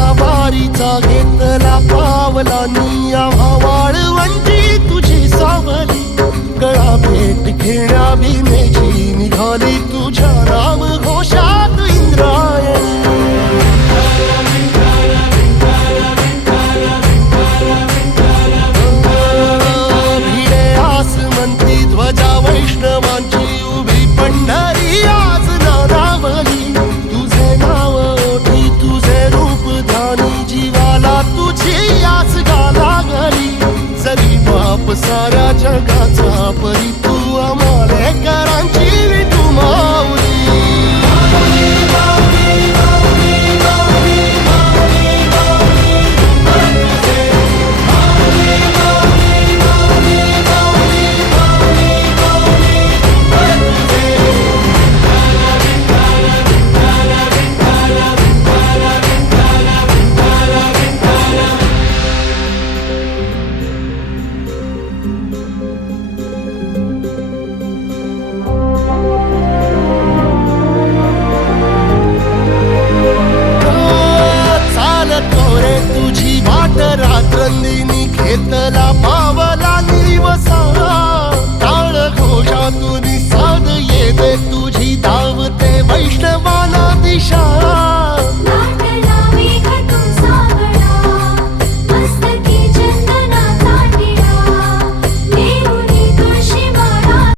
कसा वारीचा घेतला पावला निया वाळवंटी तुझी सावली गळा भेट घेण्या भीमेची निघाली तुझ्या राम घोषात इंद्रायणी भिडे आसमंती ध्वजा वैष्णवांची उभी पंढरी आज नारावली तुझे नाव ओठी तुझे रूप ध्यानी जीवाला तुझी आस गाला गली जरी बाप साऱ्या जगाचा परी तू आमालेकरांची विठू माऊली रात्रंदिनी घेतला पावला निवसा टाळ घोषातून साध येते तू